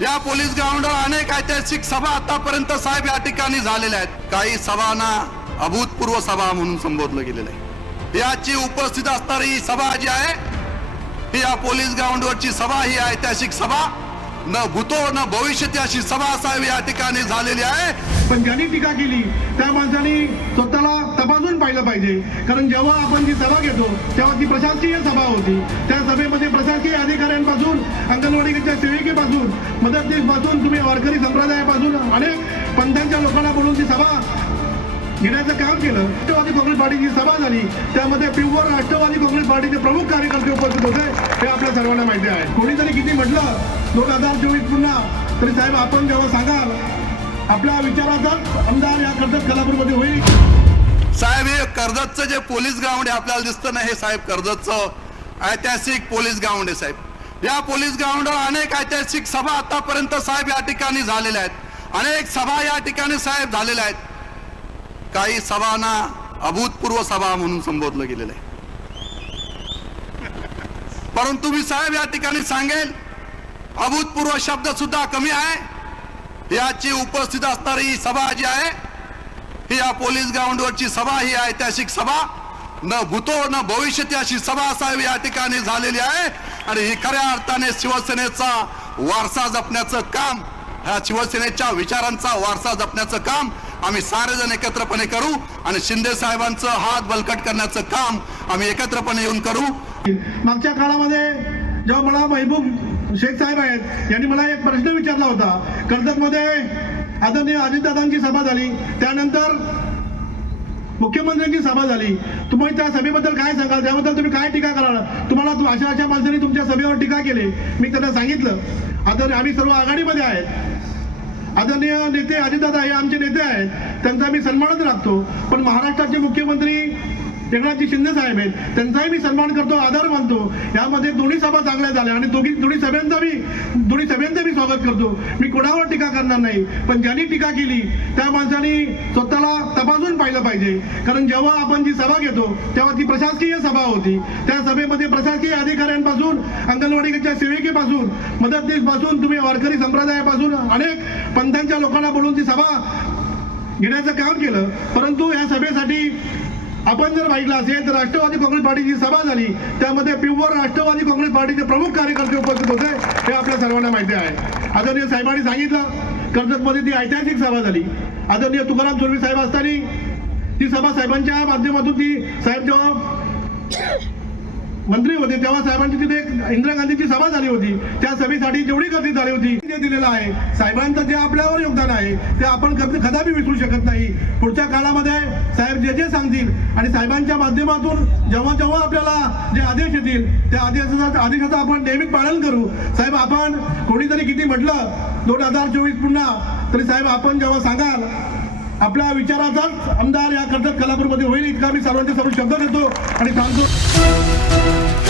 या पोलीस ग्राउंडवर अनेक ऐतिहासिक सभा आतापर्यंत साहेब या ठिकाणी झालेल्या आहेत. काही सभांना अभूतपूर्व सभा म्हणून संबोधलं गेलेलं आहे. याची उपस्थित असणारी ही सभा जी आहे ही या पोलीस ग्राउंडवरची सभा ही ऐतिहासिक सभा. न भूतो न भविष्यती अशी सभा असावी या ठिकाणी झालेली आहे. पण ज्यांनी टीका केली त्या माणसाने स्वतःला तपासून पाहिलं पाहिजे. कारण जेव्हा आपण ती सभा घेतो तेव्हा ती प्रशासकीय सभा होती. त्या सभेमध्ये प्रशासकीय अधिकाऱ्यांपासून अंगणवाडीच्या सेविकेपासून मदतनीसपासून तुम्ही वारकरी संप्रदायापासून अनेक पंथांच्या लोकांना बोलून ती सभा घेण्याचं काम केलं. राष्ट्रवादी काँग्रेस पार्टीची सभा झाली. त्यामध्ये प्युअर राष्ट्रवादी पार्टीचे प्रमुख कार्यकर्ते उपस्थित होते हे आपल्या सर्वांना माहिती आहे. कोणीतरी किती म्हटलं? दोन हजार चोवीस पुन्हा. तरी साहेब आपण जेव्हा सांगाल आपल्या विचाराचाच आमदार या कर्जत कलापूरमध्ये होईल. साहेब हे कर्जतचं जे पोलीस ग्राउंड आहे आपल्याला दिसतं ना हे साहेब कर्जतचं ऐतिहासिक पोलीस ग्राउंड आहे साहेब. या पोलीस ग्राउंडवर अनेक ऐतिहासिक सभा आतापर्यंत साहेब या ठिकाणी झालेल्या आहेत. अनेक सभा या ठिकाणी साहेब झालेल्या आहेत. काही सभांना अभूतपूर्व सभा म्हणून संबोधलं गेलेलं आहे. परंतु मी साहेब या ठिकाणी सांगेल अभूतपूर्व शब्द सुद्धा कमी आहे. याची उपस्थित असणारी ही सभा जी आहे ही या पोलीस ग्राउंडवरची सभा ही ऐतिहासिक सभा. न भूतो न भविष्यती अशी सभा साहेब या ठिकाणी झालेली आहे. आणि ही खऱ्या अर्थाने शिवसेनेचा वारसा जपण्याचं काम ह्या शिवसेनेच्या विचारांचा वारसा जपण्याचं काम आम्ही सारेजण एकत्रपणे करू आणि शिंदे साहेबांचं हात बलकट करण्याचं काम आम्ही एकत्रपणे येऊन करू. मागच्या काळामध्ये जेव्हा मला महबूब शेख साहेब आहेत यांनी मला एक प्रश्न विचारला होता. कर्जतमध्ये आदरणीय अजितदादांची सभा झाली. त्यानंतर मुख्यमंत्र्यांची सभा झाली. तुम्ही त्या सभेबद्दल काय सांगाल? त्याबद्दल तुम्ही काय टीका कराल? तुम्हाला अशा अशा माणसांनी तुमच्या सभेवर टीका केली. मी त्यांना सांगितलं. आदरणीय आम्ही सर्व आघाडीमध्ये आहेत. आदरणीय नेते अजितदादा हे आमचे नेते आहेत. त्यांचा मी सन्मानच राखतो. पण महाराष्ट्राचे मुख्यमंत्री एकनाथजी शिंदे साहेब आहेत. त्यांचाही मी सन्मान करतो आदर मानतो. यामध्ये दोन्ही सभा चांगल्या झाल्या आणि दोघी दोन्ही सभ्यांचा मी दोन्ही सभ्यांचं मी स्वागत करतो. मी कोणावर टीका करणार नाही. पण ज्यांनी टीका केली त्या माणसाने स्वतःला तपासून पाहिलं पाहिजे. कारण जेव्हा आपण जी सभा घेतो तेव्हा ती प्रशासकीय सभा होती. त्या सभेमध्ये प्रशासकीय अधिकाऱ्यांपासून अंगणवाडीच्या सेविकेपासून मदतनीसपासून तुम्ही वारकरी संप्रदायापासून अनेक पंथांच्या लोकांना बोलून ती सभा घेण्याचं काम केलं. परंतु या सभेसाठी आपण जर पाहिलं असेल तर राष्ट्रवादी काँग्रेस पार्टीची सभा झाली. त्यामध्ये प्युअर राष्ट्रवादी काँग्रेस पार्टीचे प्रमुख कार्यकर्ते उपस्थित होते हे आपल्या सर्वांना माहिती आहे. आदरणीय साहेबांनी सांगितलं कर्जतमध्ये ती ऐतिहासिक सभा झाली. आदरणीय तुकाराम चोरवी साहेब असताना ती सभा साहेबांच्या माध्यमातून ती साहेब जेव्हा मंत्री होते तेव्हा साहेबांची तिथे एक इंदिरा गांधीची सभा झाली होती. त्या सभेसाठी जेवढी गर्दी झाली होती जे दिलेलं आहे. साहेबांचं जे आपल्यावर योगदान आहे ते आपण कदापि विसरू शकत नाही. पुढच्या काळामध्ये साहेब जे जे सांगतील आणि साहेबांच्या माध्यमातून जेव्हा जेव्हा आपल्याला जे आदेश येतील त्या आदेशाचा आदेशाचं आपण नेहमी पालन करू. साहेब आपण कोणीतरी किती म्हटलं दोन हजार चोवीस पुन्हा तरी साहेब आपण जेव्हा सांगाल आपल्या विचाराचाच आमदार या कर्जत कलापूरमध्ये होईल इतका मी सर्वांच्या सर्व शब्द देतो आणि सांगतो.